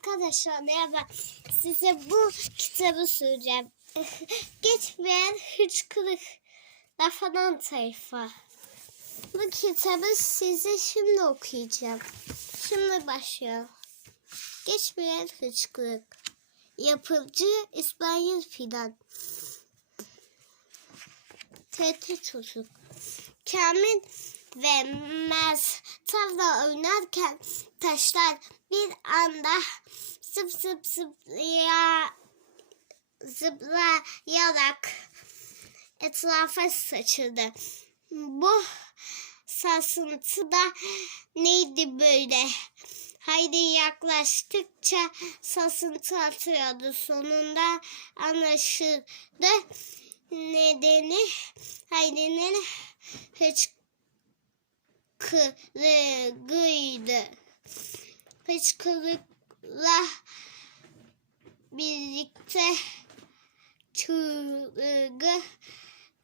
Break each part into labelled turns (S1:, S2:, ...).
S1: Arkadaşlar merhaba. Size bu kitabı söyleyeceğim. Geçmeyen hıçkırıklar falan sayfa. Bu kitabı size şimdi okuyacağım. Şimdi başlıyor. Geçmeyen hıçkırık. Yapımcı İsmail Fidan. TT Çocuk. Kamil ve Mez tavla oynarken taşlar bir anda zıp zıp zıplaya, zıplayarak etrafa saçıldı. Bu sarsıntı da neydi böyle? Haydi yaklaştıkça sarsıntı artıyordu. Sonunda anlaşıldı nedeni Haydi'nin hıçkırığıydı. Hıçkırıkla birlikte çığlığı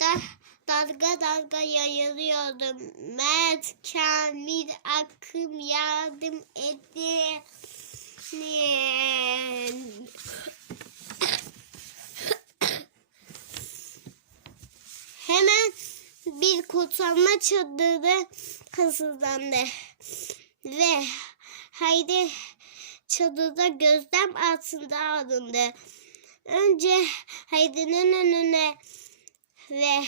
S1: da dalga dalga yayılıyordu. Mert Kamil akım yardım edin. Hemen bir kurtarma çadırı hazırlandı. Ve Haydi çadırda gözlem altında alındı. Önce Haydi'nin önüne ve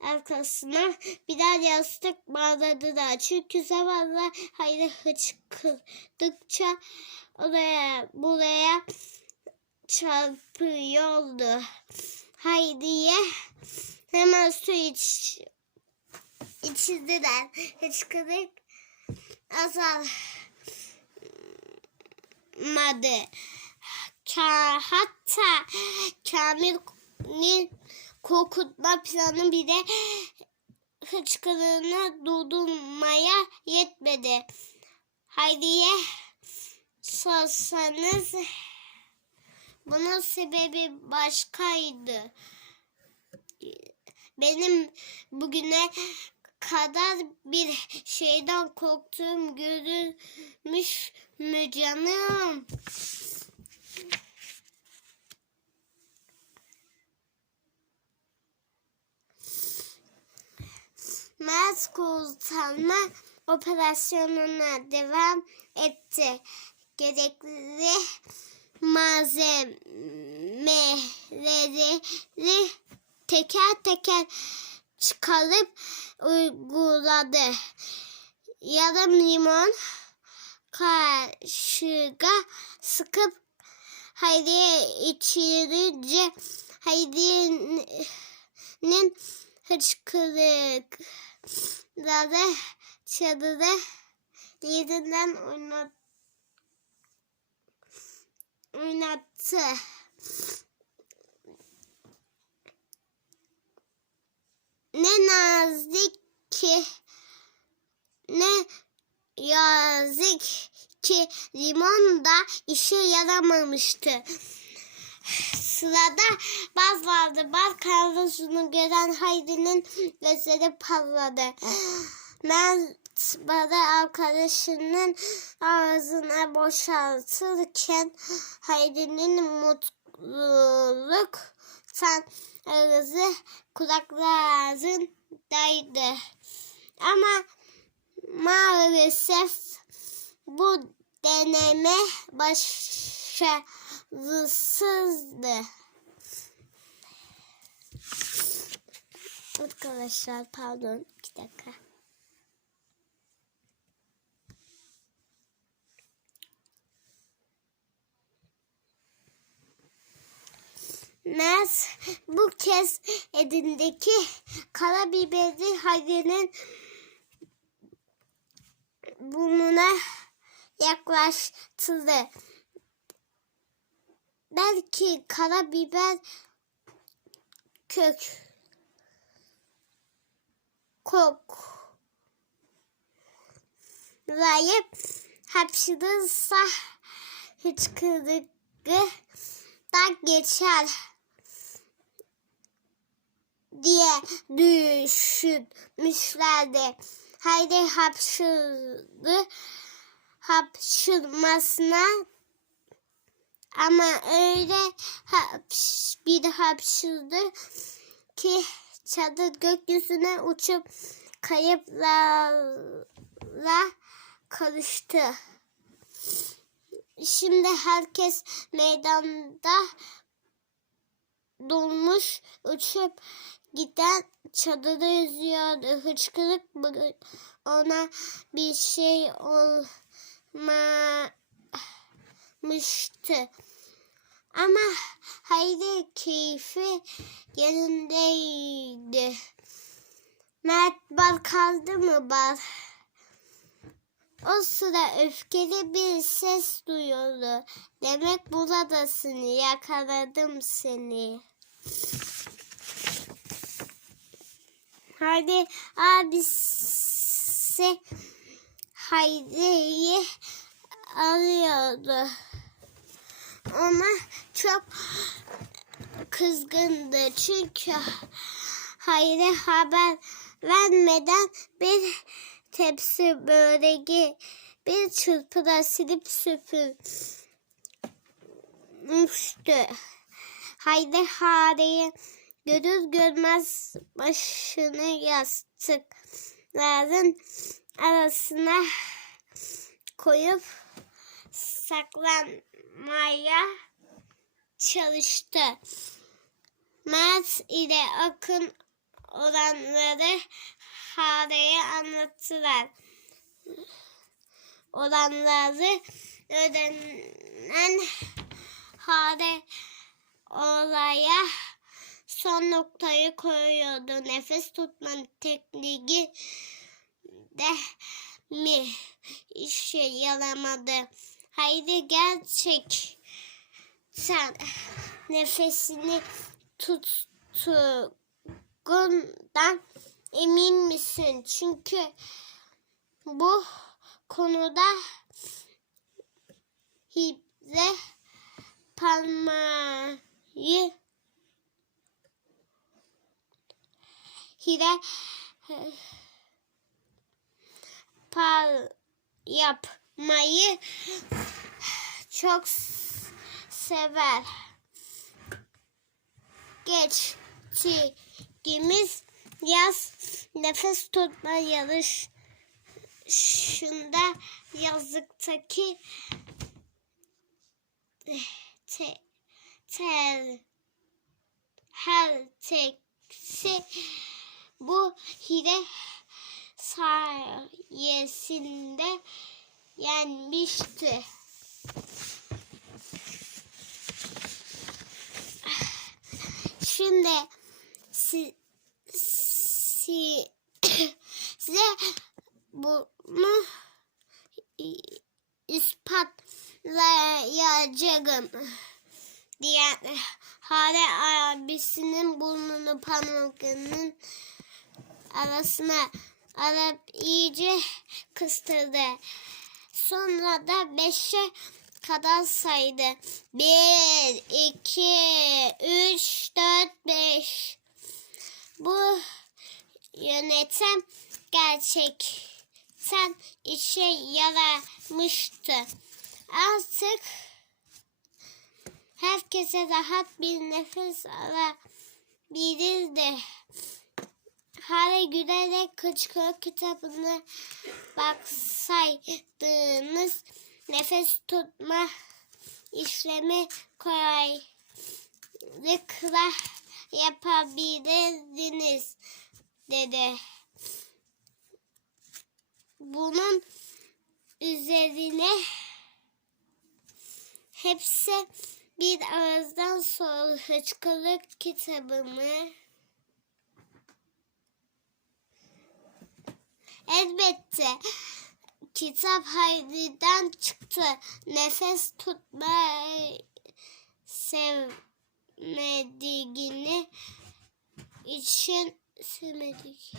S1: arkasına birer yastık bağladılar. Çünkü zavallı Haydi hıçkırdıkça oraya buraya çarpıyordu. Haydi'ye hemen su iç içirdiler. Hıçkırık azalmadı. Ka, hatta Kamil'in korkutma planı bile hıçkırığını durdurmaya yetmedi. Haydi'ye sorsanız bunun sebebi başkaydı. Benim bugüne kadar bir şeyden korktuğum görülmüş mü canım? Mers kurtarma operasyonuna devam etti. Gerekli malzemeleri teker teker çıkarıp uyguladı. Yarım limon kaşığa sıkıp Hayri'ye içirince Hayri'nin hıçkırıkları çadırı yerinden oynat, oynattı. ne nazik ki ne yazık ki limon da işe yaramamıştı. Sırada baz vardı. Baz kavrusunu gören Haydi'nin gözleri parladı. Mert bana arkadaşının ağzına boşaltırken Haydi'nin mutluluk sen ağzı kulaklarındaydı. Ama maalesef bu deneme başarısızdı. Arkadaşlar pardon iki dakika. Mert bu kez elindeki karabiberi Hayri'nin burnuna yaklaştırdı. Belki karabiber kök koklayıp hapşırırsa hıçkırığı da geçer diye düşünmüşlerdi. Haydi hapşırdı. Hapşırmasına Ama öyle haps, bir hapşırdı ki çadır gökyüzüne uçup kayıplarla karıştı. Şimdi herkes meydanda dolmuş uçup giden çadırda yüzüyordu. Hıçkırık ona bir şey olmamıştı. Ama haydi keyfi yerindeydi. Mert bal kaldı mı bal? O sıra öfkeli bir ses duyuldu. Demek buradasın, yakaladım seni. Hadi abisi Haydi'yi arıyordu. Ona çok kızgındı çünkü Hayri haber vermeden bir tepsi böreği bir çırpıda silip süpürmüştü. Haydi Hayri'yi görür görmez başını yastıkların arasına koyup saklanmaya çalıştı. Mert ile Akın olanları Hare'ye anlattılar. Olanları öğrenen Hare olaya son noktayı koyuyordu. Nefes tutma tekniği de mi işe yaramadı. Haydi gerçek sen nefesini tuttuğundan emin misin? Çünkü bu konuda hibe parmağı hile par yapmayı çok sever. Geçtiğimiz yaz nefes tutma yarışında yazlıktaki te, tel her teksi hile sayesinde yenmişti. Şimdi si, si, size bunu ispatlayacağım diye Hare abisinin burnunu parmaklarının arasına alıp iyice kıstırdı. Sonra da beşe kadar saydı. Bir, iki, üç, dört, beş. Bu yönetim gerçekten işe yaramıştı. Artık herkese rahat bir nefes alabilirdi. Hale gülerek kıçkırık kitabını baksaydınız nefes tutma işlemi kolaylıkla yapabilirdiniz dedi. Bunun üzerine hepsi bir ağızdan sonra hıçkırık kitabımı Elbette kitap Hayri'den çıktı. Nefes tutma sevmediğini için sevmedik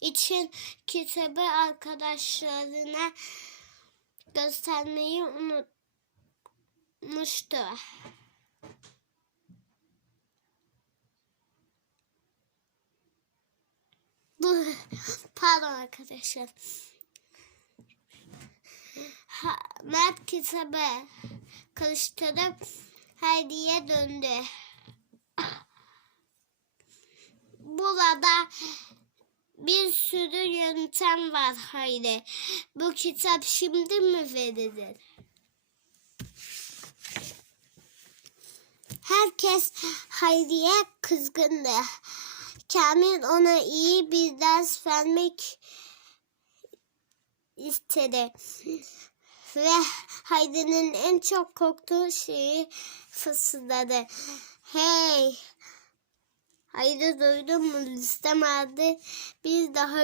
S1: için kitabı arkadaşlarına göstermeyi unutmuştu. Pardon arkadaşlar. Mert kitabı karıştırıp Hayri'ye döndü. Burada bir sürü yöntem var Hayri. Bu kitap şimdi mi verilir? Herkes Hayri'ye kızgındı. Kamil ona iyi bir ders vermek istedi. Ve Hayri'nin en çok korktuğu şeyi fısıldadı. Hey! Hayri duydun mu listem aldı. Daha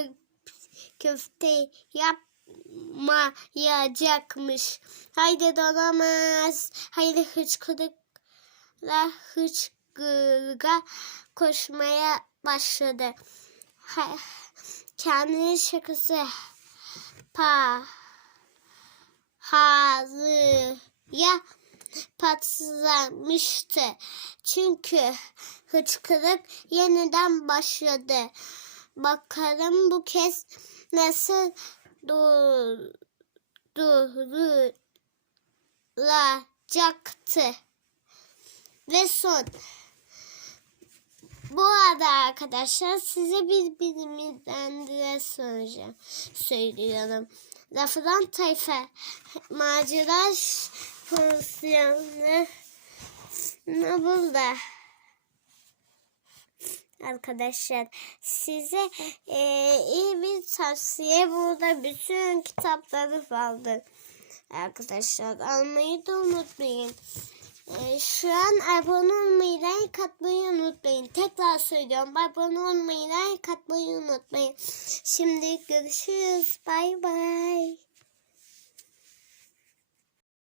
S1: köfte yapmayacakmış. Haydi dolamaz. Haydi hıçkırıkla hıçkırığa koşmaya başladı. Ha, kendinin şakası pa patlamıştı. Çünkü hıçkırık yeniden başladı. Bakalım bu kez nasıl dur. Ve son. Bu arada arkadaşlar size bir bilimden soracağım. Söylüyorum. Lafıdan tayfa macera pozisyonu burada. Arkadaşlar size eee, iyi bir tavsiye burada bütün kitapları vardır. Arkadaşlar almayı da unutmayın. Eee, şu an abone olmayı, like atmayı unutmayın. Tekrar söylüyorum abone olmayı, like atmayı unutmayın. Şimdi görüşürüz. Bay bay.